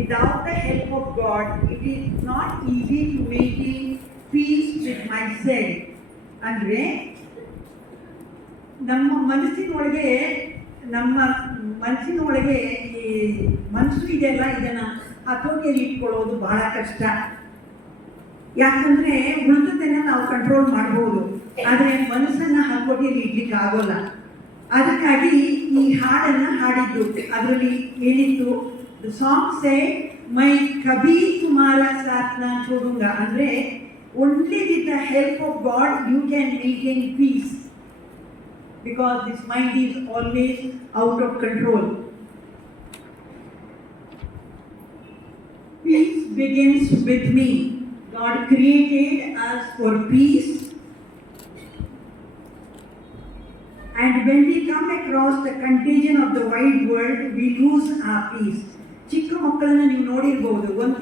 without the help of God, it is not easy to maintain peace with myself. ಅಂದರೆ ನಮ್ಮ ಮನಸ್ಸಿನೊಳಗೆ ಈ ಮನಸ್ಸು ಇದೆಯಲ್ಲ, ಇದನ್ನು ಹತೋಟಿಯಲ್ಲಿ ಇಟ್ಕೊಳ್ಳೋದು ಬಹಳ ಕಷ್ಟ. ಯಾಕಂದರೆ ಉಳಿದದನ್ನು ನಾವು ಕಂಟ್ರೋಲ್ ಮಾಡ್ಬೋದು, ಆದರೆ ಮನಸ್ಸನ್ನು ಹತೋಟಿಯಲ್ಲಿ ಇಡ್ಲಿಕ್ಕೆ ಆಗೋಲ್ಲ. ಅದಕ್ಕಾಗಿ ಈ ಹಾಡನ್ನು ಹಾಡಿದ್ದು. ಅದರಲ್ಲಿ ಏನಿತ್ತು, ದ ಸಾಂಗ್ ಸೇ ಮೈ ಕಬಿ ತುಮಾರ ಸಾಥ್ ನಾ ಛೋಡೂಂಗ, ಅಂದರೆ only with the help of God you can maintain peace, because this mind is always out of control. Peace begins with me. God created us for peace, and when we come across the contagion of the wide world, we lose our peace. ಚಿಕ್ಕ ಮಕ್ಕಳನ್ನ ನೀವು ನೋಡಿರ್ಬೋದು, ಒಂದು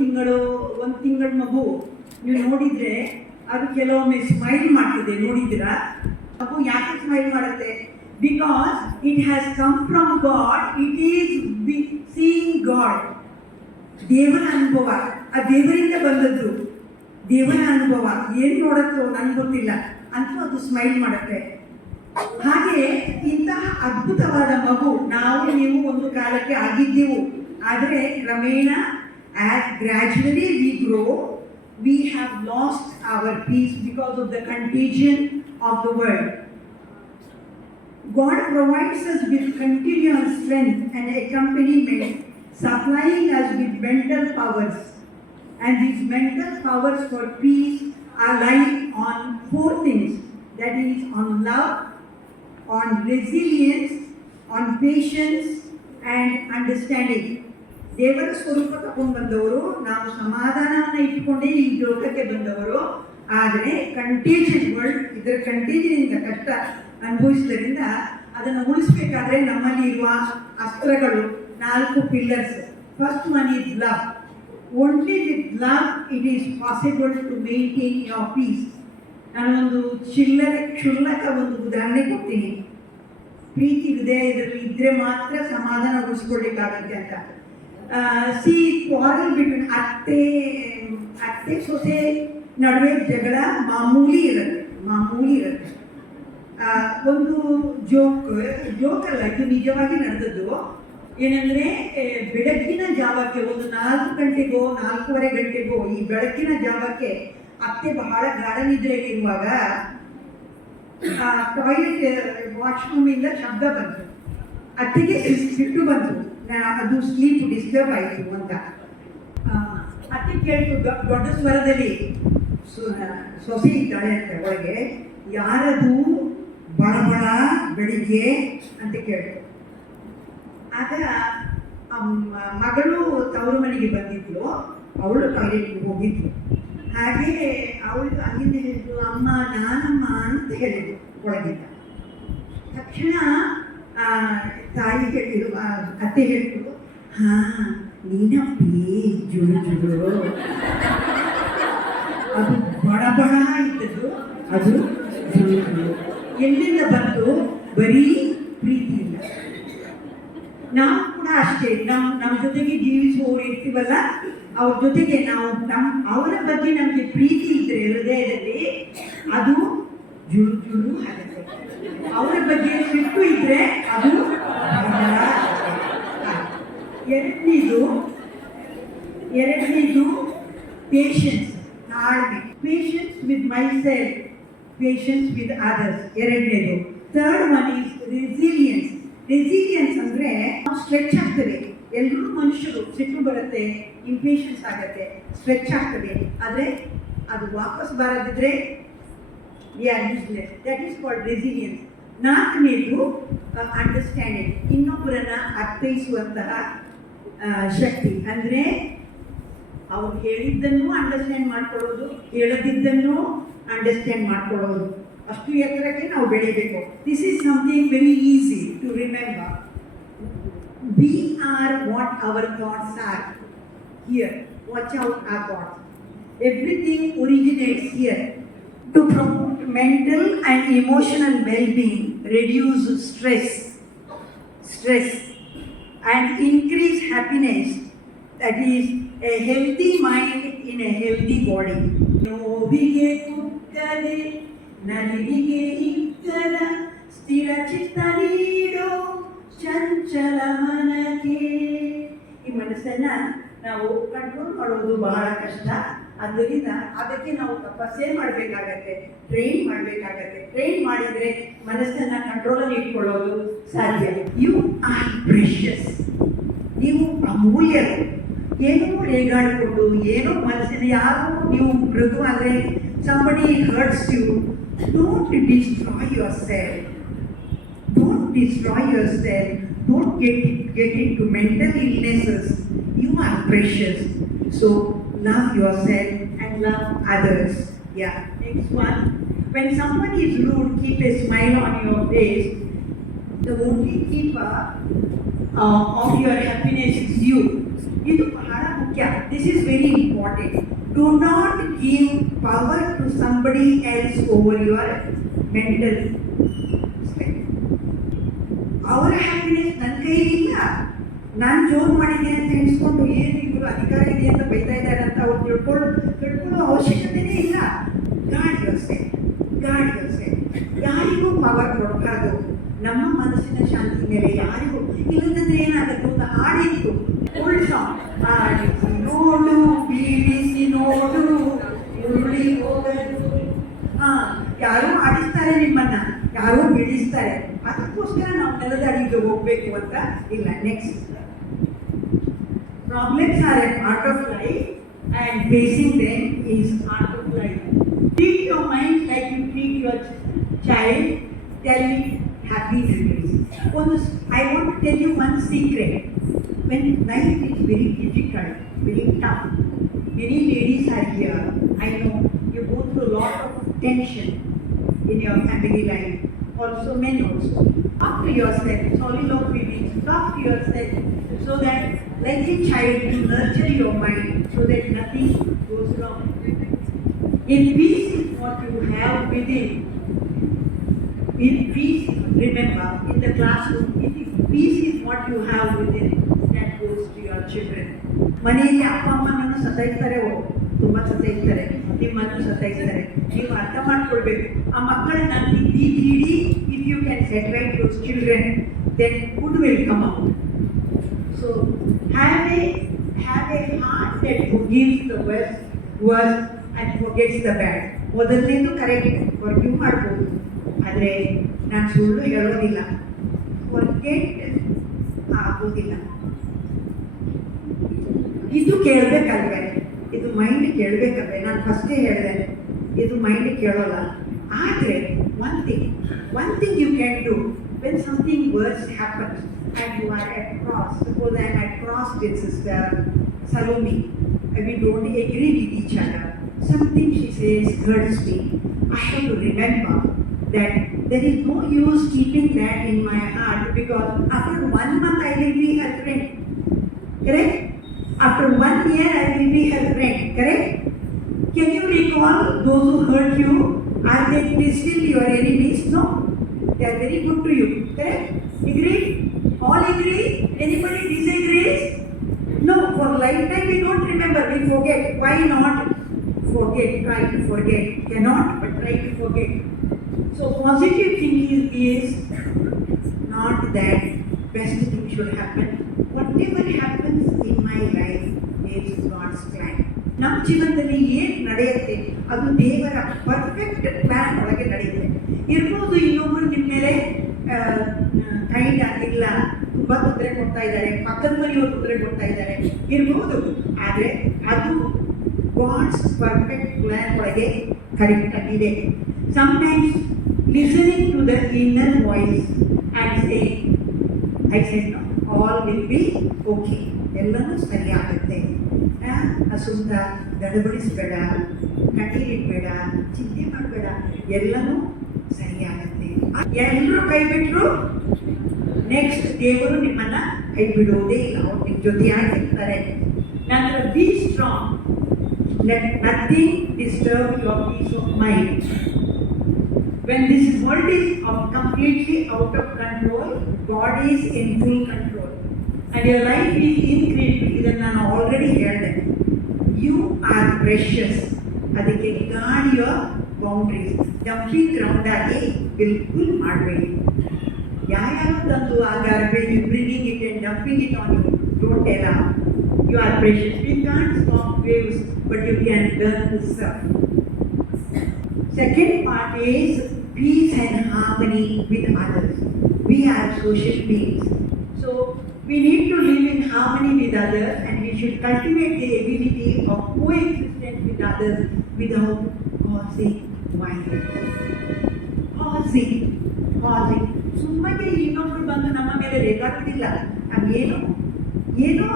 ತಿಂಗಳ ಮಗು ನೀವು ನೋಡಿದರೆ ಅದು ಕೆಲವೊಮ್ಮೆ ಸ್ಮೈಲ್ ಮಾಡ್ತದೆ, ನೋಡಿದ್ದೀರಾ? ಮಗು ಯಾಕೆ ಸ್ಮೈಲ್ ಮಾಡುತ್ತೆ? Because it has come from god, it is seeing god. ದೇವರ ಅನುಭವ, ಆ ದೇವರಿಂದ ಬಂದದ್ದು, ದೇವರ ಅನುಭವ. ಏನು ನೋಡುತ್ತೋ ನನಗೆ ಗೊತ್ತಿಲ್ಲ ಅಂತೂ ಅದು ಸ್ಮೈಲ್ ಮಾಡುತ್ತೆ. ಹಾಗೆ ಇಂತಹ ಅದ್ಭುತವಾದ ಮಗು ನಾವು ನೀವು ಒಂದು ಕಾಲಕ್ಕೆ ಆಗಿದ್ದೆವು. ಆದರೆ ಕ್ರಮೇಣ as gradually we grow, we have lost our peace because of the contagion of the world. God provides us with continuous strength and accompaniment, supplying us with mental powers. And these mental powers for peace are lying on 4 things. That is, on love, on resilience, on patience, and understanding. ದೇವರ ಸ್ವರೂಪ ತಗೊಂಡು ಬಂದವರು, ನಾವು ಸಮಾಧಾನವನ್ನು ಇಟ್ಟುಕೊಂಡೇ ಈ ಲೋಕಕ್ಕೆ ಬಂದವರು. ಆದರೆ ಕಂಟೇಜನ್ ವರ್ಲ್ಡ್, ಇದರ ಕಂಟೇಜನಿಂದ ಕಷ್ಟ ಅನುಭವಿಸಿದ್ರಿಂದ ಅದನ್ನು ಉಳಿಸ್ಬೇಕಾದ್ರೆ ನಮ್ಮಲ್ಲಿ ಇರುವ ಅಸ್ತ್ರಗಳು 4 pillars. First one is love. Only with love it is possible to maintain your peace. ನಾನೊಂದು ಕ್ಷುಲ್ಲಕ ಒಂದು ಉದಾಹರಣೆ ಕೊಡ್ತೀನಿ. ಪ್ರೀತಿ ಹೃದಯದಲ್ಲಿ ಇದ್ದರೆ ಮಾತ್ರ ಸಮಾಧಾನ ಉಳಿಸ್ಕೊಳ್ಳಿಕ್ಕಾಗತ್ತೆ ಅಂತ. ಕ್ವಾರಲ್ ಬಿಟ್ವೀನ್ ಅತ್ತೆ ಸೊಸೆ ನಡುವೆ ಜಗಳ ಮಾಮೂಲಿ ಇರುತ್ತೆ. ಒಂದು ಜೋಕ್ ಅಲ್ಲ, ಇದು ನಿಜವಾಗಿ ನಡೆದದ್ದು. ಏನಂದರೆ, ಬೆಳಗ್ಗಿನ ಜಾವಕ್ಕೆ ಒಂದು 4 ಗಂಟೆಗೋ 4:15 ಗಂಟೆಗೋ ಈ ಬೆಳಕಿನ ಜಾವಕ್ಕೆ ಅತ್ತೆ ಬಹಳ ಗಾಢ ನಿದ್ರೆಯಲ್ಲಿರುವಾಗ ಟಾಯ್ಲೆಟ್ ವಾಶ್ರೂಮಿಂದ ಶಬ್ದ ಬಂತು. ಅತ್ತೆಗೆ ಸಿಟ್ಟು ಬಂತು, ಅದು ಸ್ಲೀಪ್ ಡಿಸ್ಟರ್ಬ್ ಆಯಿತು ಅಂತ. ಅತ್ತೆ ಕೇಳ್ತು ದೊಡ್ಡ ಸ್ವರದಲ್ಲಿ, ಸೊಸೆ ಇದ್ದಾಳೆ ಅಂತ ಒಳಗೆ, ಯಾರದು ಬಡ ಬೆಳಿಗ್ಗೆ ಅಂತ ಕೇಳ್ತು. ಆಗ ಮಗಳು ತವರು ಮನೆಗೆ ಬಂದಿದ್ಲು, ಅವಳು ಟಾಯ್ಲೆಟ್ಗೆ ಹೋಗಿದ್ಲು. ಹಾಗೆ ಅವಳು ಅಲ್ಲಿಂದ ಹೇಳಿದ್ಲು, ಅಮ್ಮ ನಾನಮ್ಮ ಅಂತ ಹೇಳಿದ್ಲು ಒಳಗಿದ್ದ. ತಕ್ಷಣ ತಾಯಿ ಹೇಳಿದ್ರು, ಅತ್ತೆ ಹೇಳಿದ್ರು, ನೀನಪ್ಪಿ ಜುಳು ಅದು ಬಡ ಇದ್ದದ್ದು, ಅದು ಜುಳು. ಎಲ್ಲಿಂದ ಬಂತು? ಬರೀ ಪ್ರೀತಿಯಿಂದ. ನಾವು ಕೂಡ ಅಷ್ಟೇ, ನಮ್ಮ ಜೊತೆಗೆ ಜೀವಿಸುವವರು ಇರ್ತೀವಲ್ಲ, ಅವ್ರ ಜೊತೆಗೆ ನಾವು ಅವರ ಬಗ್ಗೆ ನಮಗೆ ಪ್ರೀತಿ ಇದ್ದರೆ ಹೃದಯದಲ್ಲಿ, ಅದು ಜುಳು ಆಗುತ್ತೆ. ಅವರ ಬಗ್ಗೆ ಸಿಟ್ಟು ಇದ್ರೆ ಅದು ಎರಡನೇದು ಪೇಷನ್ಸ್, ತಾಳ್ಮೆ. Patience with myself, patience with others ಎರಡನೇದು. Third one is resilience. Resilience ಅಂದರೆ ಸ್ಟ್ರೆಚ್ ಆಗ್ತದೆ. ಎಲ್ಲರೂ ಮನುಷ್ಯರು, ಸಿಟ್ಟು ಬರುತ್ತೆ, ಇಂಪೇಷನ್ಸ್ ಆಗುತ್ತೆ, ಸ್ಟ್ರೆಚ್ ಆಗ್ತದೆ. ಆದರೆ ಅದು ವಾಪಸ್ ಬರದಿದ್ರೆ useless. That is called resilience. ನಾಲ್ಕನೇದು ಅಂಡರ್ಸ್ಟ್ಯಾಂಡಿಂಗ್, ಇನ್ನೊಬ್ಬರನ್ನ ಅರ್ಥೈಸುವಂತಹ ಶಕ್ತಿ. ಅಂದರೆ ಅವ್ರು ಹೇಳಿದ್ದನ್ನು ಅಂಡರ್ಸ್ಟ್ಯಾಂಡ್ ಮಾಡ್ಕೊಳ್ಳೋದು, ಹೇಳದಿದ್ದನ್ನು ಅಂಡರ್ಸ್ಟ್ಯಾಂಡ್ ಮಾಡ್ಕೊಳ್ಳೋದು. ಅಷ್ಟು ಎತ್ತರಕ್ಕೆ ನಾವು ಬೆಳಿಬೇಕು. This is something very easy to remember. We are what our thoughts are. Here, watch out our thoughts. Everything originates here. To promote mental and emotional well-being, reduce stress, and increase happiness, That is a healthy mind in a healthy body. ನೋವಿಗೆ ಕುಕ್ಕದೆ ನಲಿವಿಗೆ ಇಕ್ಕದ ಸ್ಥಿರ ಚಿತ್ತ ನೀಡೋ ಚಂಚಲ ಮನಕ್ಕೆ. ಈ ಮನಸ್ಸನ್ನ ನಾವು ಕಂಟ್ರೋಲ್ ಮಾಡೋದು ಬಹಳ ಕಷ್ಟ. ಆದ್ದರಿಂದ ಅದಕ್ಕೆ ನಾವು ತಪಸ್ಸೇ ಮಾಡಬೇಕಾಗತ್ತೆ, ಟ್ರೈನ್ ಮಾಡಬೇಕಾಗತ್ತೆ. ಟ್ರೈನ್ ಮಾಡಿದರೆ ಮನಸ್ಸನ್ನ ಕಂಟ್ರೋಲಲ್ಲಿ ಇಟ್ಕೊಳ್ಳೋದು ಸಾಧ್ಯ. ಯು ಆರ್ ಪ್ರೆಷಸ್, ನೀವು ಅಮೂಲ್ಯರು. ಏನೋ ರೇಗಾಡಿಕೊಂಡು ಏನೋ ಮನಸ್ಸಿನ ಯಾರೋ ನೀವು ಮೃದು ಅಂದರೆ somebody hurts you, don't destroy yourself. Don't destroy yourself. Don't get into mental illnesses. You are precious. So love yourself and love others. Yeah. Next one. When someone is rude, keep a smile on your face. The only keeper of your happiness is you. ಇದು ಬಹಳ ಮುಖ್ಯ. This is very important. Do not give power to somebody else over your mental state. ಅವರ ಹ್ಯಾಪಿನೆಸ್ ನನ್ನ ಕೈಲಿಲ್ಲ. ನಾನು ಜೋರು ಮಾಡಿದ್ದೀನಿ ಅಂತ ಎಣಿಸ್ಕೊಂಡು ಏನು ಇವರು ಅಧಿಕಾರ ಇದೆ ಅಂತ ಬೈತಾ ಇದ್ದಾರೆ ಅಂತ ಅವ್ರು ತಿಳ್ಕೊಳ್ಳೋ ಅವಶ್ಯಕತೆನೇ ಇಲ್ಲ. God yourself, god yourself. ಯಾರಿಗೂ ಪವರ್ ಕೊಡಬಾರ್ದು. ನಮ್ಮ ಮನಸ್ಸಿನ ಶಾಂತಿ ಮೇಲೆ ಯಾರಿಗೂ ಇಲ್ಲದಂದ್ರೆ ಏನಾಗುತ್ತೆ, ಒಂದು ಹಾಡಿತ್ತು ಓಲ್ಡ್ ಸಾಂಗ್, ಆಡಿಸಿ ನೋಡು ಬೀಳಿಸಿ ನೋಡು ಉರುಳಿ ಹೋಗಲು. ಯಾರೋ ಆಡಿಸ್ತಾರೆ ನಿಮ್ಮನ್ನ, ಯಾರೋ ಬೀಳಿಸ್ತಾರೆ, ಅದಕ್ಕೋಸ್ಕರ ನಾವು ನೆಲದಡಿಗೆ ಹೋಗ್ಬೇಕು ಅಂತ ಇಲ್ಲ. Next, problems R A part of life and facing them is part of life. Treat your mind like you treat your child. Tell it happy memories. I want to tell you one secret. When life is very difficult, very tough, many ladies are here. I know you go through a lot of tension in your family life. Also men also. Talk to yourself. Soliloquy means talk to yourself so that like a child you nurture your mind so that nothing goes wrong. If peace is what you have within, if peace, remember in the classroom, if peace is what you have within, that goes to your children. ಮನೆಯಲ್ಲಿ ಅಪ್ಪ ಅಮ್ಮನನ್ನು ಸತಾಯಿಸ್ತಾರೆ, ತುಂಬ ಸತಾಯಿಸ್ತಾರೆ, ನಿಮ್ಮನ್ನು ಸತಾಯಿಸ್ತಾರೆ. ನೀವು ಅರ್ಥ ಮಾಡ್ಕೊಳ್ಬೇಕು, ಆ ಮಕ್ಕಳನ್ನ ತಿದ್ದಿ if you can set right those children, then good will come out. So have a heart that forgives the worst and forgets the bad. ಮೊದಲನೇದು ಕರೆಕ್ಟ್, ಫಾರ್ಗಿವ್ ಮಾಡ್ಬೋದು, ಆದರೆ ನಾನು ಸುಳ್ಳು ಹೇಳೋದಿಲ್ಲ, ಫಾರ್ಗೆಟ್ ಆಗೋದಿಲ್ಲ. ಇದು ಕೇಳಬೇಕಲ್ವೇ, ಇದು ಮೈಂಡ್ ಕೇಳಬೇಕಲ್ವೇ. ನಾನು ಫಸ್ಟೇ ಹೇಳಿದೆ ಇದು ಮೈಂಡ್ ಕೇಳೋಲ್ಲ. ಆದರೆ one thing you can do when something worse happens and you are at cross. Suppose I am at cross with Sister Salome and we don't agree with each other. Something she says hurts me. I have to remember that there is no use keeping that in my heart, because after 1 month I will be her friend. Correct? After 1 year I will be her friend. Correct? Can you recall those who hurt you? Are they still your enemies? No. They are very good to you. Correct? Agree? All agree? Anybody disagrees? No. For lifetime we don't remember, we forget. Why not forget? Try to forget. Cannot, but try to forget. So positive thinking is not that best thing should happen. Whatever happens in my life is God's plan. ನಮ್ಮ ಜೀವನದಲ್ಲಿ ಏನು ನಡೆಯುತ್ತೆ ಅದು ದೇವರ perfect plan ಒಳಗೆ ನಡೆಯುತ್ತೆ. ಇರ್ಬೋದು ಇನ್ನೊಬ್ರು ನಿಮ್ಮ ಮೇಲೆ ಕೈಂಡ್ ಇಲ್ಲ, ತುಂಬ ತೊಂದರೆ ಕೊಡ್ತಾ ಇದ್ದಾರೆ, ಪಕ್ಕದ ಮನೆಯವರು ತೊಂದರೆ ಕೊಡ್ತಾ ಇದ್ದಾರೆ, ಇರ್ಬೋದು. ಆದರೆ ಅದು ಗಾಡ್ಸ್ ಪರ್ಫೆಕ್ಟ್ ಪ್ಲಾನ್ ಒಳಗೆ ಕರೆಕ್ಟ್ ಆಗಿದೆ. Sometimes listening to the inner voice and saying, I said no, all will be okay. ಎಲ್ಲನೂ ಸರಿಯಾಗುತ್ತೆ. ಅಸುಂತ ಗಡಬಡಿಸಬೇಡ, ಕಣ್ಣೀರಿಡಬೇಡ, ಚಿಂತೆ ಮಾಡಬೇಡ, ಎಲ್ಲನೂ ಸರಿಯಾಗುತ್ತೆ. ಎಲ್ಲರೂ ಕೈ ಬಿಟ್ಟರು ನೆಕ್ಸ್ಟ್ ದೇವರು ನಿಮ್ಮನ್ನ ಕೈ ಬಿಡುವುದೇ ಇಲ್ಲ, ಅವ್ರು ನಿಮ್ಮ ಜೊತೆಯಾಗಿರ್ತಾರೆ. ನಂತರ be strong, let nothing disturb your peace of mind. When this world is completely out of control, God is in full control. And your life is incredible. ಇದನ್ನು ನಾನು ಆಲ್ರೆಡಿ are precious. ಅದಕ್ಕೆ guard your boundaries. Dumping ground ಆಗಿ ಬಿಲ್ಕುಲ್ ಮಾಡಬೇಡಿ. ಯಾರ್ಯಾರು ತಂದು ಆ garbage bringing it and dumping it on you, don't allow. You are precious. You can't stop waves, but you can learn to surf. Second part is peace and harmony with others. We are social beings. So we need to live in harmony with others, and we should cultivate the ability of coexistence with others without causing violence. Causing. ಸುಮ್ಮನೆ ಇನ್ನೊಬ್ರು ಬಂದು ನಮ್ಮ ಮೇಲೆ ರೇಗಾಡುವುದಿಲ್ಲ. ಏನೋ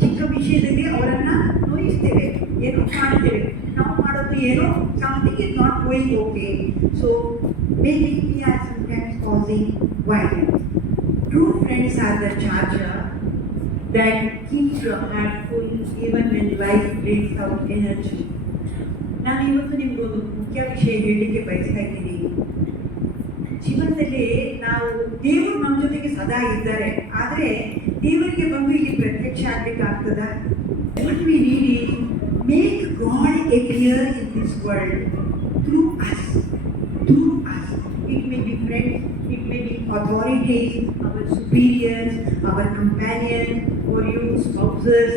ಚಿಕ್ಕ ವಿಷಯದಲ್ಲಿ ಅವರನ್ನ ನೋಯಿಸ್ತೇವೆ, ಏನೋ ಮಾಡ್ತೇವೆ. ನಾವು ಮಾಡೋದು ಏನೋ something is not going okay. So maybe we are sometimes causing violence. True friends are the charger that keeps your heart full even when life drains out energy. ನಾನು ಇವತ್ತು ನಿಮಗೊಂದು ಮುಖ್ಯ ವಿಷಯ ಹೇಳಲಿಕ್ಕೆ ಬಯಸ್ತಾ ಇದ್ದೀನಿ. ಜೀವನದಲ್ಲಿ ನಾವು ದೇವರು ನಮ್ಮ ಜೊತೆಗೆ ಸದಾ ಇದ್ದಾರೆ, ಆದರೆ ದೇವರಿಗೆ ಬಂದು ಇಲ್ಲಿ ಪ್ರತ್ಯಕ್ಷ ಆಗ್ಬೇಕಾಗ್ತದ. What we need is make God appear in this world through us. It may be friends, it may be authorities, our superiors, our companions, or you spouses,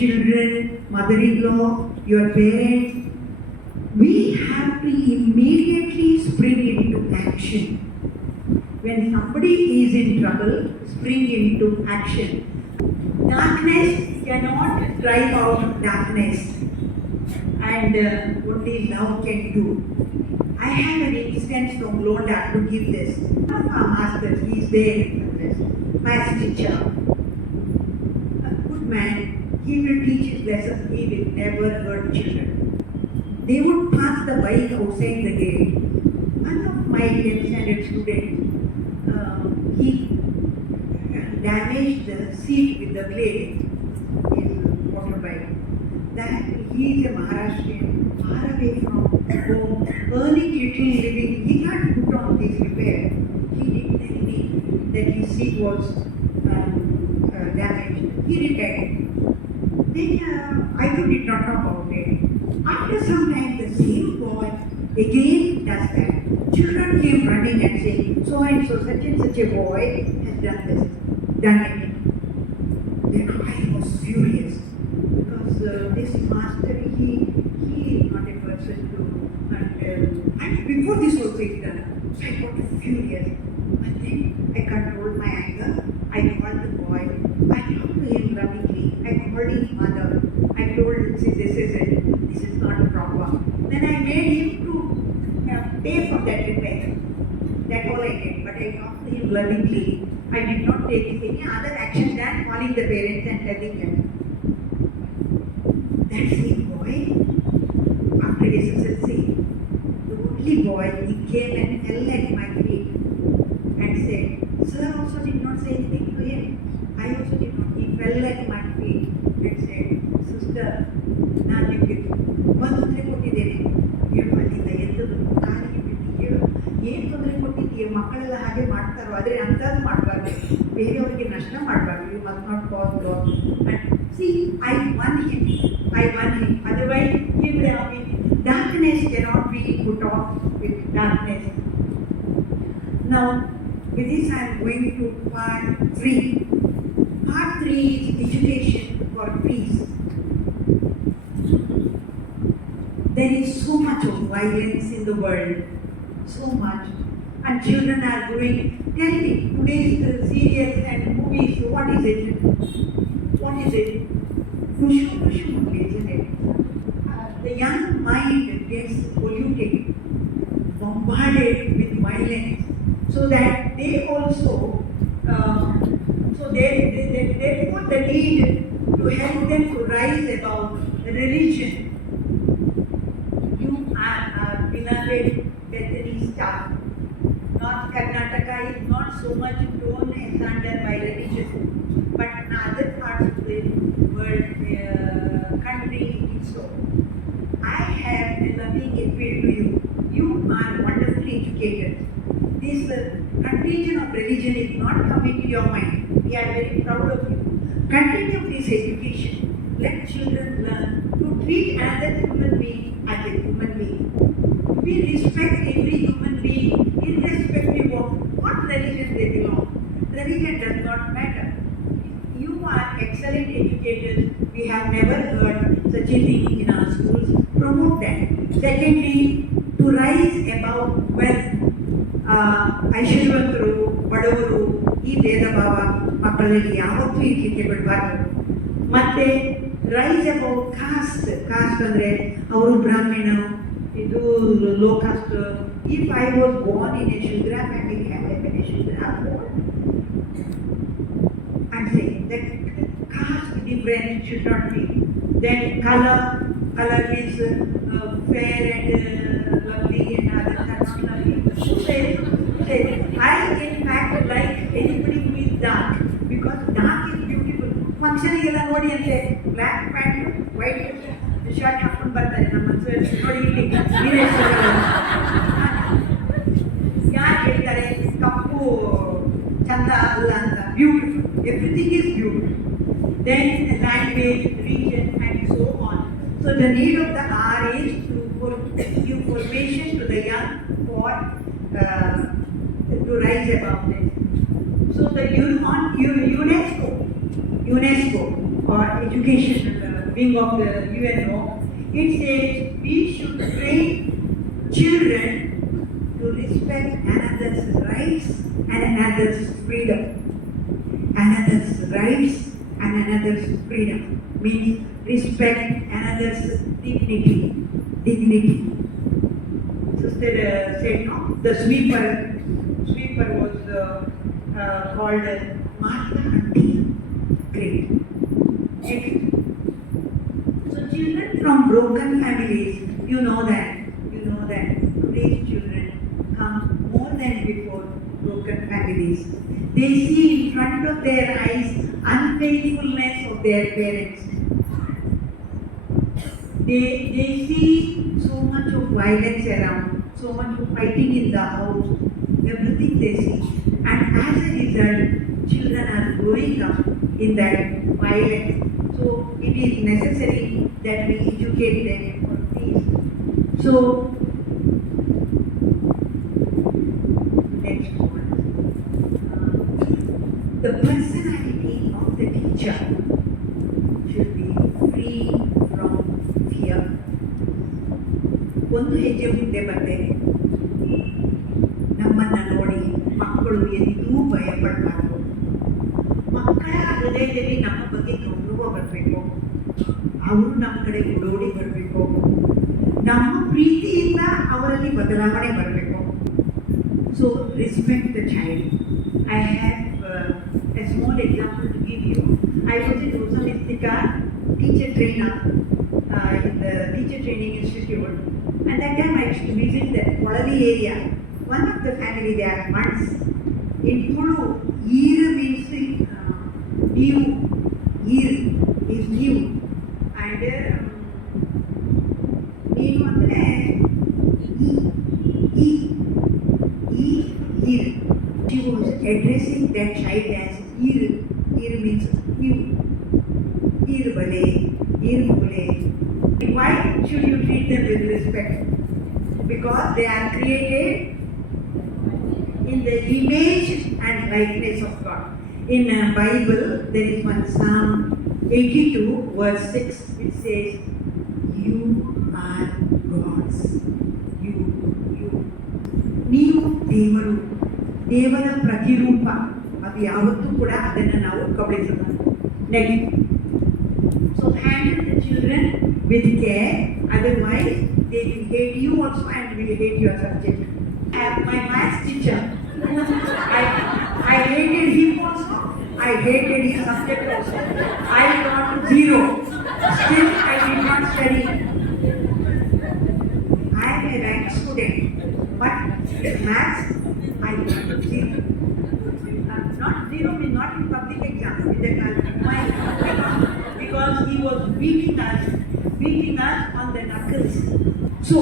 children, mother-in-law, your parents. We have to immediately spring into action. When somebody is in trouble, spring into action. Darkness cannot drive out darkness, and only love can do. I have an instance from London to give this. One of our masters, he is there, maths teacher, a good man. He will teach his lessons. He will never hurt children. They would park the bike outside the gate. One of my 10th standard students, he damaged the seat with the blade in motorbike. That he is a Maharashtrian, far away from home, earning little living. He can't put on this repair. He did tell me that his seat was damaged. He repaired. Then I did not know about it. After some time, the same boy again does that. Children came running and saying, so and so, such and such a boy has done it. Then I was furious because this master, he is not a person to. And before this was done, I got furious. But then I controlled my anger. I called the boy. I talked to him lovingly. I called his mother. I told him, see, this is it. This is not proper. Then I made him to pay for that repair. That's all I did. But I talked to him lovingly. I did not take any other action than calling the parents and telling them. That same boy, after SSLC, the only boy, he came and fell at my feet and said, sir also did not say anything to him. I also did not. He fell at my feet and said, sister, ನಾನು ನಿಮಗೆ ತುಂಬ ತೊಂದರೆ ಕೊಟ್ಟಿದ್ದೇನೆ. ಅಲ್ಲಿಂದ ಎದ್ದು ಕಾಲಿಗೆ ಬಿಟ್ಟಿದ್ದೀಯ, ಏನು ತೊಂದರೆ ಕೊಟ್ಟಿದ್ದೀಯ? ಮಕ್ಕಳೆಲ್ಲ ಹಾಗೆ ಮಾಡ್ತಾರೋ, ಆದರೆ ಅಂಥದ್ದು ಮಾಡಬಾರ್ದು, ಬೇರೆಯವರಿಗೆ ನಷ್ಟ ಮಾಡಬಾರ್ದು. You must not cause loss. And see, I won him. Otherwise, he would have been. Darkness cannot be put off with darkness. Now, with this I am going to part 3. Part 3 is education for peace. There is so much of violence in the world, so much, and children are growing. Tell me, today's serials and movies, what is it? Push, isn't it? The young mind gets polluted, bombarded with violence, so that they also, therefore the need to help them to rise above religion. You are our beloved Bethany staff. North Karnataka is not so much torn asunder by religion, but in other parts of the world, country is so. I have a loving appeal to you. You are wonderfully educated. This contagion of religion is not coming to your mind. We are very proud of you. Continue this education. Let children learn to treat another human being. We respect every human being irrespective of what religion they belong. Religion does not matter. You are excellent educators. We have never heard such a thing in our schools. Promote that. Secondly, to rise above wealth. ಐಶ್ವರ್ಯವಂತರು ಬಡವರು ಈ ಭೇದ ಭಾವ ಮಕ್ಕಳಲ್ಲಿ ಯಾವತ್ತೂ ಇರಲಿಕ್ಕೆ ಬಿಡಬಾರ್ದು. ಮತ್ತೆ ರೈಸ್ ಅಬೌವ್ ಕಾಸ್ಟ್. ಕಾಸ್ಟ್ ಅಂದರೆ ಅವರು ಬ್ರಾಹ್ಮಣ, ಇದು low cost. If I was born in a Shudra family, I have been a Shudra born. I'm saying that caste difference should not be. Then color means fair and lovely and others are not lovely. Say, I in fact like anybody who is dark because dark is beautiful. Function ಎಲ್ಲ ನೋಡಿ ಅಂತೆ black pant white shirt ಹಾಕೊಂಡು ಬರ್ತಾರೆ ನಮ್ಮ ನೋಡಿ ಇಲ್ಲಿ ಯಾರು ಹೇಳ್ತಾರೆ ಕಪ್ಪು ಚಂದ ಅಲ್ಲ ಅಂತ. Beautiful, everything is beautiful. Then language, region and so on. So the need of the hour is to give formation to the young for to rise above them. So the UNESCO or education wing of the UNO, it says we should train children to respect another's rights and another's freedom. Another's rights and another's freedom means respect another's dignity. Sister said no. The sweeper was called Martha Auntie. Great. Next. So children from broken families, you know that today's children come more than before broken families. They see in front of their eyes unfaithfulness of their parents. They see so much of violence around, so much of fighting in the house, everything they see. And as a result, children are growing up in that violence. So it is necessary that we educate them for peace. So, next one. The personality of the teacher should be free from fear. ಒಂದು ಹೆಜ್ಜೆ ಮುಂದೆ ಬಂದೆ, ನಮ್ಮನ್ನು ನೋಡಿ ಮಕ್ಕಳು ಎಂದೂ ಭಯಪಡಬಾರ್ದು. ಮಕ್ಕಳ ಹೃದಯದಲ್ಲಿ ನಮ್ಮ ಬಗ್ಗೆ ಗೌರವ ಬರಬೇಕು, ಅವರು ನಮ್ಮ ಕಡೆ ಓಡೋಡಿ ಬರಬೇಕು, ನಮ್ಮ ಪ್ರೀತಿಯಿಂದ ಅವರಲ್ಲಿ ಬದಲಾವಣೆ ಬರಬೇಕು. So respect the child. I have a small example to give you. I was in Rosanistika teacher trainer in the teacher training institute, and that time I used to visit that Kolali area. One of the family there once in Tulu, year means new, year is new, and new andre year. She was addressing that child as year. Year means new. Year bale, year mule. Why should you treat them with respect? Because they are created in the image and likeness of God. In Bible, there is one Psalm 82 verse 6 which says, "You are gods." You. ನೀವು ದೇವರು, ದೇವರ ಪ್ರತಿರೂಪ. ಅದು ಯಾವತ್ತೂ ಕೂಡ ಅದನ್ನು ನಾವು ಗಮನಿಸಬೇಕು. Next. So handle the children with care, otherwise they will hate you also and will hate your subject. My maths teacher, I hated him also, I hated his subject also. I got 0. Still I did not study. I am a rank student, but maths I got 0. Not 0 means not in public exam, because he was beating us on the knuckles. So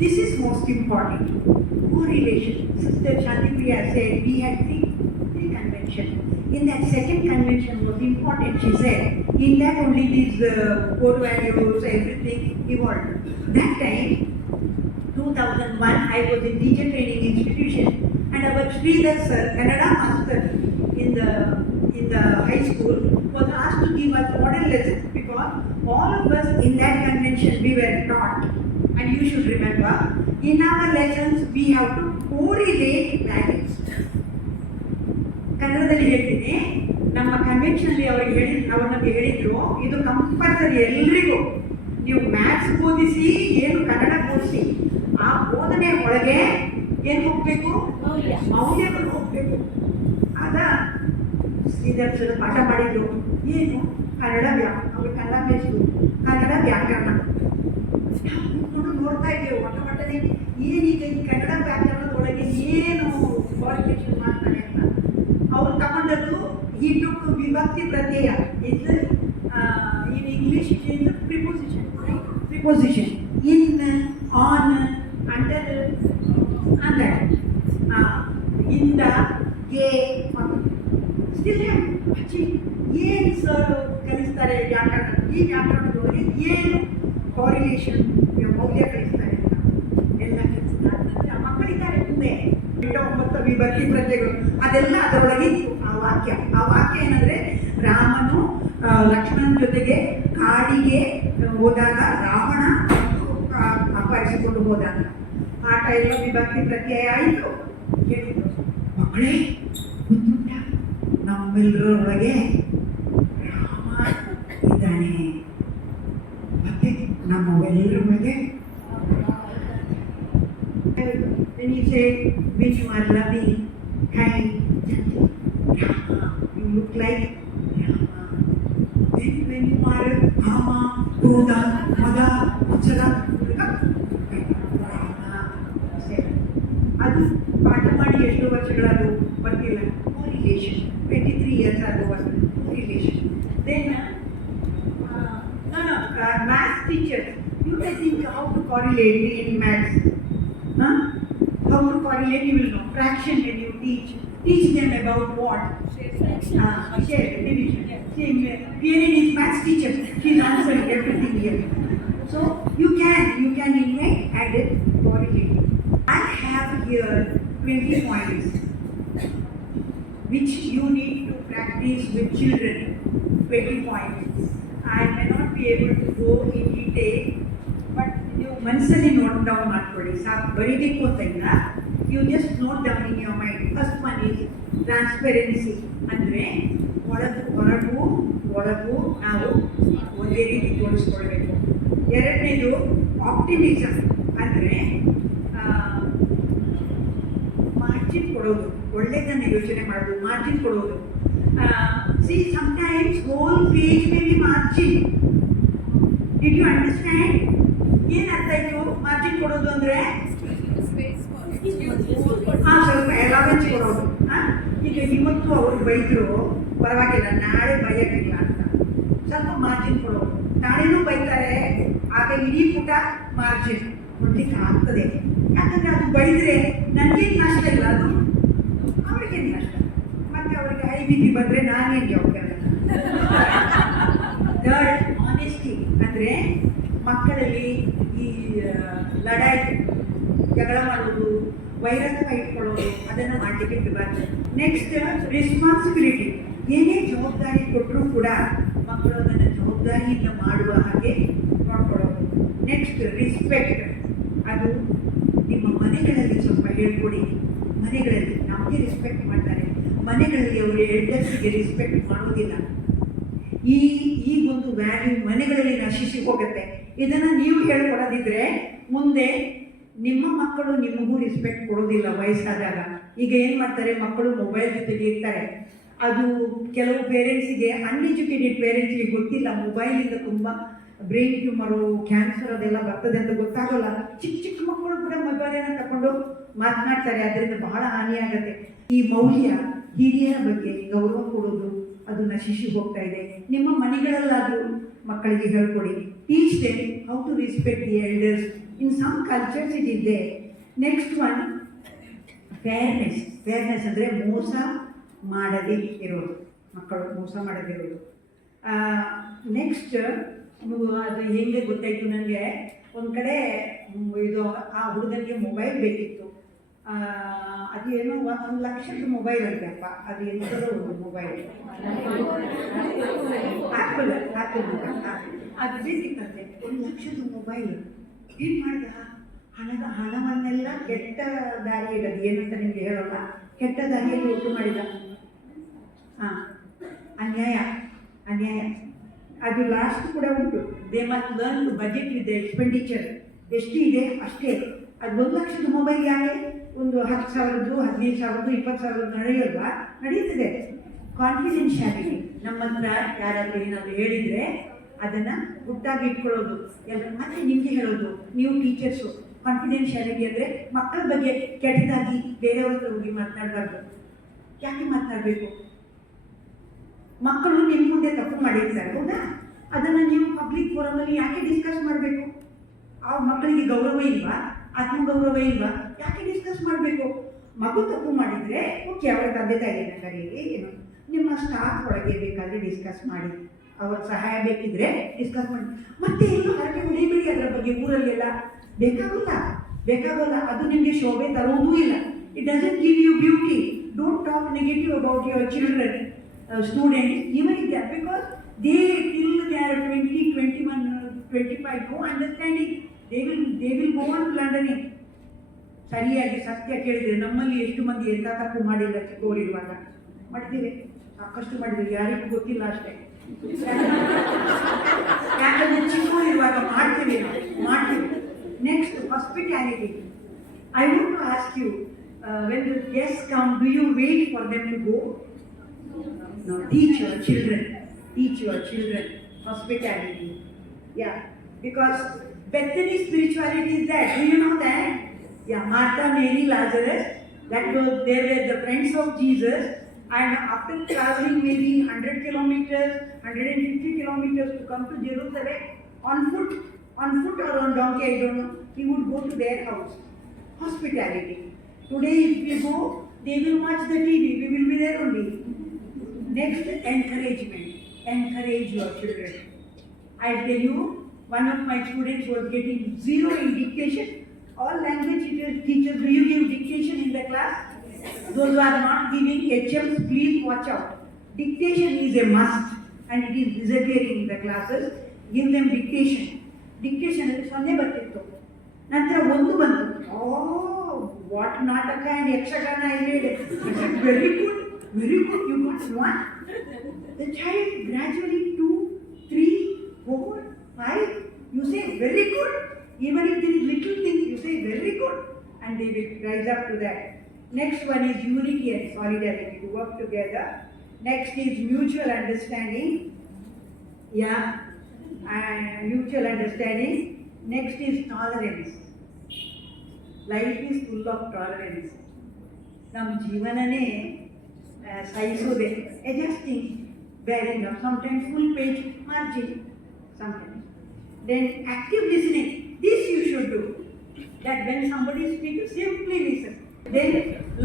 this is most important. Correlation. Sister Shantipriya said we had three conventions. In that second convention was important. She said In that only these core values, everything evolved. That time, 2001, I was in teacher training institution, and our Sridhar sir, Kannada master in the high school, was asked to give us model lessons because all of us in that convention we were taught, and you should remember, in our lessons we have to correlate values. ಕನ್ನಡದಲ್ಲಿ ಹೇಳ್ತೀನಿ, ನಮ್ಮ ಕನ್ವೆನ್ಷನಲ್ಲಿ ಅವ್ರು ನಮಗೆ ಹೇಳಿದ್ರು, ಇದು ಕಂಪಲ್ಸರಿ ಎಲ್ರಿಗೂ ನೀವು ಮ್ಯಾಥ್ಸ್ ಬೋಧಿಸಿ ಏನು ಕನ್ನಡ ಬೋಧಿಸಿ, ಆ ಬೋಧನೆ ಒಳಗೆ ಏನು ಹೋಗ್ಬೇಕು, ಮೌಲ್ಯಗಳು ಹೋಗ್ಬೇಕು. ಆಗ ಶ್ರೀಧರ್ ಸರ್ ಪಾಠ ಮಾಡಿದ್ರು, ಏನು ಕನ್ನಡ ಅವ್ರಿಗೆ ಕನ್ನಡ ಬೇಯಿಸ್ತು, ಕನ್ನಡ ವ್ಯಾಕರಣ. ನಾವು ನೋಡ್ತಾ ಇದ್ದೇವೆ ಒಟ್ಟಮಟ್ಟನೆ ಏನೀಗ ಈ ಕನ್ನಡ ವ್ಯಾಕರಣದೊಳಗೆ ಏನು ಕ್ವಾಲಿಫಿಕೇಶನ್ ಮಾಡ್ತಾರೆ ಅಂತ. ಅವ್ರು ತಗೊಂಡದ್ದು ಈ ಟುಕ್ ವಿಭಕ್ತಿ ಪ್ರತ್ಯಯ, ಇದು in English it is preposition, right? Preposition. In, on, under, under. In the, a, still have. ಏನು ಸರ್ ಕಲಿಸ್ತಾರೆ ವ್ಯಾಕರಣ, ಈ ವ್ಯಾಕರಣದೊಳಗೆ ಏನು ಕಾರಿಲೇಷನ್ ಮೌಲ್ಯ ಕಲಿಸ್ತಾರೆ ಅಂತ ಎಲ್ಲ ಕಲಿಸ್ತಾರೆ. ನಂತರ ಮಕ್ಕಳಿದ್ದಾರೆ ಮುಂದೆ 8-9 ವಿಭಕ್ತಿ ಪ್ರತ್ಯಯಗಳು, ಅದೆಲ್ಲ ಅದರೊಳಗೆ ಇತ್ತು. ಆ ವಾಕ್ಯ ಏನಂದ್ರೆ, ರಾಮನು ಲಕ್ಷ್ಮಣನ ಜೊತೆಗೆ ಕಾಡಿಗೆ ಹೋದಾಗ ರಾವಣ ಅಪಹರಿಸಿಕೊಂಡು ಹೋದಾಗ ಆಟ ಎಲ್ಲ ವಿಭಕ್ತಿ ಪ್ರತ್ಯಯ ಆಯಿತು. ಹೇಳಿದ್ರು, ಮಕ್ಕಳೇ ಗೊತ್ತುಂಟ, ನಮ್ಮೆಲ್ಲರೊಳಗೆ ರಾಮ ಇದ್ದಾನೆ, ಮತ್ತೆ ನಮ್ಮೆಲ್ಲರೊಳಗೆ when you say when you are loving, kind, gentle, Rama, you look like Rama. Then when you are Kama, Krodha, Mada, Matsara, Rama. ಅದು ಪಾಠ ಮಾಡಿ ಎಷ್ಟು ವರ್ಷಗಳಾದರೂ ಬರ್ತಿಲ್ಲ. ಕೋರಿಲೇಷನ್ 23 years ಆಗುವ correlation. Then maths teachers, you may think how to correlate in maths. How to correlate, you will know. Fraction when you teach them about what? Share, division. Same way. Pierin is maths teacher. She is answering everything here. So you can invent and correlate. I have here 20 points which you need to practice with children. 20 points. I may not be able to go in detail, but ನೀವು ಮನಸ್ಸಲ್ಲಿ note down ಮಾಡ್ಕೊಳ್ಳಿ. ಸಾಕು, ಬರೀಬೇಕು ಅಂತ ಇಲ್ಲ. You just note down in your mind. First one is transparency, ಅಂದರೆ ಒಳಗೂ ನಾವು ಒಂದೇ ರೀತಿ ತೋರಿಸ್ಕೊಳ್ಬೇಕು. ಎರಡನೇದು ಆಪ್ಟಿಮಿಸಮ್, ಅಂದರೆ ಮಾರ್ಜಿನ್ ಕೊಡೋದು, ಒಳ್ಳೆಯದನ್ನು ಯೋಚನೆ ಮಾಡೋದು, ಮಾರ್ಜಿನ್ ಕೊಡೋದು. See sometimes whole page may be margin. Did you understand? ಏನು ಅರ್ಥ ಆಯಿತು ಮಾರ್ಜಿನ್ ಕೊಡೋದು ಅಂದರೆ? ಸ್ವಲ್ಪ ಎಲಾವೆನ್ಸ್ ಕೊಡೋದು. ಈಗ ಇವತ್ತು ಅವ್ರು ಬೈದರು, ಪರವಾಗಿಲ್ಲ, ನಾಳೆ ಬೈಯೋಕ್ಕಿಲ್ಲ ಅಂತ ಸ್ವಲ್ಪ ಮಾರ್ಜಿನ್ ಕೊಡೋದು. ನಾಳೆನೂ ಬೈತಾರೆ, ಆಗ ಇಡೀ ಪುಟ ಮಾರ್ಜಿನ್ ಕೊಡ್ಲಿಕ್ಕೆ ಆಗ್ತದೆ. ಯಾಕಂದರೆ ಅದು ಬೈದರೆ ನನಗೇನು ನಷ್ಟ ಇಲ್ಲ, ಅದು ಅವ್ರಿಗೇನು ನಷ್ಟ. ಮತ್ತು ಅವ್ರಿಗೆ ಹೈ ಬಿ ಪಿ ಬಂದರೆ ನಾನೇನು ಜವಾಬ್ದಾರ. ಥರ್ಡ್, ಆನೆಸ್ಟಿ, ಅಂದರೆ ಮಕ್ಕಳಲ್ಲಿ ಈ ಲಡಾಯಿ ಜಗಳ ಮಾಡೋದು, ವೈರತ್ವ ಇಟ್ಕೊಳ್ಳೋದು, ಅದನ್ನು ಮಾಡಲಿಕ್ಕೆ ಬಿಡಬಾರ್ದು. Next, responsibility. ಏನೇ ಜವಾಬ್ದಾರಿ ಕೊಟ್ಟರೂ ಕೂಡ ಮಕ್ಕಳು ಅದನ್ನು ಜವಾಬ್ದಾರಿಯಿಂದ ಮಾಡುವ ಹಾಗೆ ನೋಡ್ಕೊಳ್ಳೋದು. Next, respect. ಅದು ನಿಮ್ಮ ಮನೆಗಳಲ್ಲಿ ಸ್ವಲ್ಪ ಹೇಳ್ಕೊಡಿ. ಮನೆಗಳಲ್ಲಿ ನಮಗೆ ರೆಸ್ಪೆಕ್ಟ್ ಮಾಡ್ತಾರೆ, ಮನೆಗಳಲ್ಲಿ ಅವರು ಎಲ್ಡರ್ಸ್ಗೆ ರೆಸ್ಪೆಕ್ಟ್ ಮಾಡೋದಿಲ್ಲ. ಈ ಒಂದು ವ್ಯಾಲ್ಯೂ ಮನೆಗಳಲ್ಲಿ ನಶಿಸಿ ಹೋಗುತ್ತೆ. ಇದನ್ನು ನೀವು ಹೇಳ್ಕೊಡೋದಿದ್ರೆ ಮುಂದೆ ನಿಮ್ಮ ಮಕ್ಕಳು ನಿಮಗೂ ರೆಸ್ಪೆಕ್ಟ್ ಕೊಡೋದಿಲ್ಲ ವಯಸ್ಸಾದಾಗ. ಈಗ ಏನು ಮಾಡ್ತಾರೆ, ಮಕ್ಕಳು ಮೊಬೈಲ್ ಜೊತೆಗೆ ಇರ್ತಾರೆ. ಅದು ಕೆಲವು ಪೇರೆಂಟ್ಸಿಗೆ, ಅನ್ಎಜುಕೇಟೆಡ್ ಪೇರೆಂಟ್ಸ್ಗೆ ಗೊತ್ತಿಲ್ಲ, ಮೊಬೈಲಿಂದ ತುಂಬ ಬ್ರೈನ್ ಟ್ಯೂಮರು, ಕ್ಯಾನ್ಸರ್ ಅದೆಲ್ಲ ಬರ್ತದೆ ಅಂತ ಗೊತ್ತಾಗಲ್ಲ. ಚಿಕ್ಕ ಮಕ್ಕಳು ಕೂಡ ಮೊಬೈಲನ್ನು ತಗೊಂಡು ಮಾತನಾಡ್ತಾರೆ, ಅದರಿಂದ ಬಹಳ ಹಾನಿಯಾಗತ್ತೆ. ಈ ಮೌಲ್ಯ, ಹಿರಿಯರ ಬಗ್ಗೆ ಗೌರವ ಕೊಡೋದು, ಅದು ನಶಿಸಿ ಹೋಗ್ತಾ ಇದೆ. ನಿಮ್ಮ ಮನೆಗಳಲ್ಲಾದರೂ ಮಕ್ಕಳಿಗೆ ಹೇಳ್ಕೊಡಿ. Teach them how to respect the elders. In some cultures it is there. Next one, fairness. Fairness ಅಂದರೆ ಮೋಸ ಮಾಡದೇ ಇರೋದು, ಮಕ್ಕಳು ಮೋಸ ಮಾಡದೇ ಇರೋದು. ನೆಕ್ಸ್ಟ್ ಅದು ಹೆಂಗೆ ಗೊತ್ತಾಯಿತು ನನಗೆ, ಒಂದು ಕಡೆ ಇದು ಆ ಹುಡುಗನಿಗೆ ಮೊಬೈಲ್ ಬೇಕಿತ್ತು. ಅದೇನೋ 1,00,000 ಮೊಬೈಲ್ ಅಂತೆಪ್ಪ, ಅದು ಎಂಥದೋ ಒಂದು ಮೊಬೈಲ್, ಆ್ಯಪಲ್ ಅದು ಬೇಕಿತ್ತಂತೆ, 1,00,000 ಮೊಬೈಲ್. ಏನು ಮಾಡ್ದ, ಹಣವನ್ನೆಲ್ಲ ಕೆಟ್ಟ ದಾರಿಯಲ್ಲಿ, ಅದು ಏನಂತ ನಿಮಗೆ ಹೇಳೋಲ್ಲ, ಕೆಟ್ಟ ದಾರಿಯಲ್ಲಿ ಒಟ್ಟು ಮಾಡಿದ. ಹಾಂ, ಅನ್ಯಾಯ. ಅದು ಲಾಸ್ಟ್ ಕೂಡ ಉಂಟು. They must learn to budget with expenditure. ಎಷ್ಟು ಇದೆ ಅಷ್ಟೇ. ಅದು 1,00,000 ಮೊಬೈಲ್ ಯಾಕೆ ಒಂದು 10,000, 15,000, 20,000 ನಡೆಯೋಲ್ವಾ? ನಡೀತದೆ. ಕಾನ್ಫಿಡೆನ್ಷಿಯಾಲಿಟಿ, ನಮ್ಮ ಹತ್ರ ಯಾರಾದರೂ ಏನಾದರೂ ಹೇಳಿದರೆ ಅದನ್ನು ಗುಟ್ಟಾಗಿ ಇಟ್ಕೊಳ್ಳೋದು. ಮತ್ತೆ ನಿಮಗೆ ಹೇಳೋದು, ನೀವು ಟೀಚರ್ಸು ಕಾನ್ಫಿಡೆನ್ಷಿಯಾಲಿಟಿ ಅಂದರೆ ಮಕ್ಕಳ ಬಗ್ಗೆ ಕೆಟ್ಟದಾಗಿ ಬೇರೆಯವ್ರ ಹತ್ರ ಹೋಗಿ ಮಾತನಾಡಬಾರ್ದು. ಯಾಕೆ ಮಾತನಾಡಬೇಕು? ಮಕ್ಕಳು ನಿಮ್ಮ ಮುಂದೆ ತಪ್ಪು ಮಾಡಿರ್ತಾರೆ, ಹೌದಾ? ಅದನ್ನು ನೀವು ಪಬ್ಲಿಕ್ ಫೋರಮಲ್ಲಿ ಯಾಕೆ ಡಿಸ್ಕಸ್ ಮಾಡಬೇಕು? ಆ ಮಕ್ಕಳಿಗೆ ಗೌರವ ಇಲ್ವಾ? ಆತ್ಮಗೌರವ ಇಲ್ವಾ? ಯಾಕೆ ಡಿಸ್ಕಸ್ ಮಾಡಬೇಕು? ಮಗು ತಪ್ಪು ಮಾಡಿದರೆ ಓಕೆ, ಅವರ ತಂದೆ ತಾಯಿನ ಕರೆಯಿರಿ, ಏನು ನಿಮ್ಮ ಸ್ಟಾಫ್ ಒಳಗೆ ಬೇಕಾದರೆ ಡಿಸ್ಕಸ್ ಮಾಡಿ, ಅವ್ರ ಸಹಾಯ ಬೇಕಿದ್ರೆ ಡಿಸ್ಕಸ್ ಮಾಡಿ. ಮತ್ತೆ ಏನು ಹರಟೆ ಹೊಡಿಬೇಡಿ ಅದರ ಬಗ್ಗೆ. ಊರಲ್ಲೆಲ್ಲ ಬೇಕಾಗಲ್ಲ. ಅದು ನಿಮಗೆ ಶೋಭೆ ತರುವುದೂ ಇಲ್ಲ. It doesn't give you beauty. Don't talk negative about your children, students, even if they are, because they till they are 20, 21, 25 no understanding, they will go on blundering. ಸರಿಯಾಗಿ ಸತ್ಯ ಕೇಳಿದರೆ ನಮ್ಮಲ್ಲಿ ಎಷ್ಟು ಮಂದಿ ಎಂಥ ತಪ್ಪು ಮಾಡಿಲ್ಲ ಚಿಕ್ಕವರಿರುವಾಗ? ಮಾಡಿದ್ದೇವೆ, ಸಾಕಷ್ಟು ಮಾಡಿದ್ದೇವೆ, ಯಾರಿಗೂ ಗೊತ್ತಿಲ್ಲ ಅಷ್ಟೇ. ಯಾಕಂದರೆ ಚಿಕ್ಕವರಿರುವಾಗ ಮಾಡ್ತೀವಿ. Next, hospitality. I want to ask you, when the guests come, do you wait for them to go? No, teach your children hospitality. Yeah, because Bethany spirituality is that. Do you know that? Yeah, Martha, Mary, Lazarus, they were the friends of Jesus, and after traveling maybe 100 kilometers, 150 kilometers to come to Jerusalem on foot or on donkey, I don't know, he would go to their house. Hospitality. Today if we go, they will watch the TV, we will be there only. Next, encouragement. Encourage your children. I'll tell you, one of my students was getting 0 in dictation. All language teachers, do you give dictation in the class? Those who are not giving HMs, please watch out. Dictation is a must and it is disappearing in the classes. Give them dictation. Dictation is 0 ಬರ್ತಿತ್ತು, ನಂತರ 1 ಬಂತು. ವಾಟ್ ನಾಟಕ ಆ್ಯಂಡ್ Yakshagana I did. Very good, you got 1. The child gradually 2, 3, 4, 5, you say very good. Even if there is little thing, you say very good, and they will rise up to that. Next one is unity and solidarity, to work together. Next is mutual understanding. Yeah, and mutual understanding. Next is tolerance. Life is full of tolerance. ನಮ್ಮ ಜೀವನನೇ ಸಹಿಸೋದೆ, adjusting, bearing up, sometimes full page margin, sometimes. Then active listening, this you should do, that when somebody speaks, simply listen. Then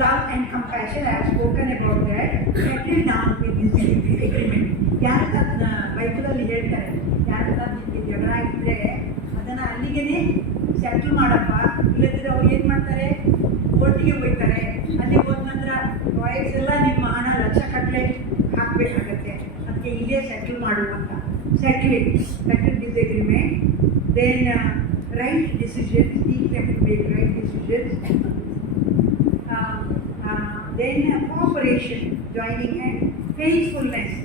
love and compassion, I have spoken about that. Settle down with this agreement. ಯಾರ ಬೈಬಲಲ್ಲಿ ಹೇಳ್ತಾರೆ, ಯಾರ ಜಗಳ ಇದ್ದರೆ ಅದನ್ನು ಅಲ್ಲಿಗೆ ಸೆಟ್ಲ್ ಮಾಡಪ್ಪ, ಇಲ್ಲದಿದ್ದರೆ ಅವ್ರು ಏನು ಮಾಡ್ತಾರೆ, ಕೋರ್ಟಿಗೆ ಹೋಗ್ತಾರೆ. ಅಲ್ಲಿ ಹೋದ ನಂತರ ವಾಯ್ಸ್ ಎಲ್ಲ ನಿಮ್ಮ ಹಣ ಲಕ್ಷಗಟ್ಟಲೆ ಹಾಕಬೇಕಾಗತ್ತೆ, ಅದಕ್ಕೆ ಇಲ್ಲೇ ಸೆಟ್ಲ್ ಮಾಡುವಂತ. Settle disagreement. Then right decisions, teach them to make right decisions. Then cooperation, joining and faithfulness.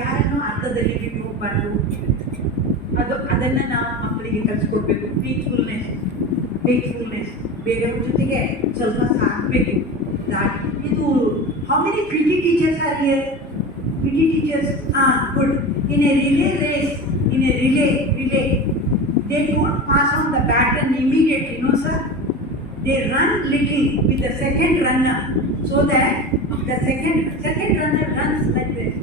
ಯಾರನ್ನು ಅರ್ಥದಲ್ಲಿ ಬಿಟ್ಟು ಹೋಗಬಾರ್ದು, ಅದನ್ನು ನಾವು ಮಕ್ಕಳಿಗೆ ಕಲಿಸ್ಕೊಡ್ಬೇಕು. ಫೇತ್ಫುಲ್ನೆಸ್, ಬೇರೆಯವ್ರ ಜೊತೆಗೆ ಸ್ವಲ್ಪ ಸಾಕಬೇಕು. ಇದು how many PT teachers are here? PT teachers, good. In a relay, they don't pass on the baton immediately, no sir. They run little with the second runner, so that the second runner runs like this.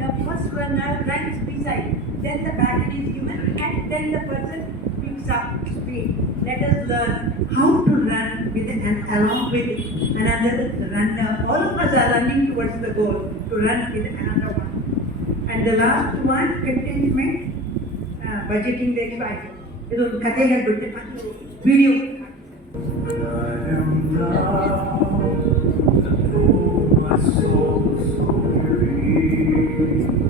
The first runner runs beside, then the baton is given, and then the person picks up speed. Let us learn how to run with and along with another runner. All of us are running towards the goal, to run with another one. And And the last one, contentment, budgeting the expense. ಇದು ಒಂದು ಕತೆ ಹೇಳ್ಬಿಟ್ಟು ಅದು video. I am down, and oh, my soul so weary.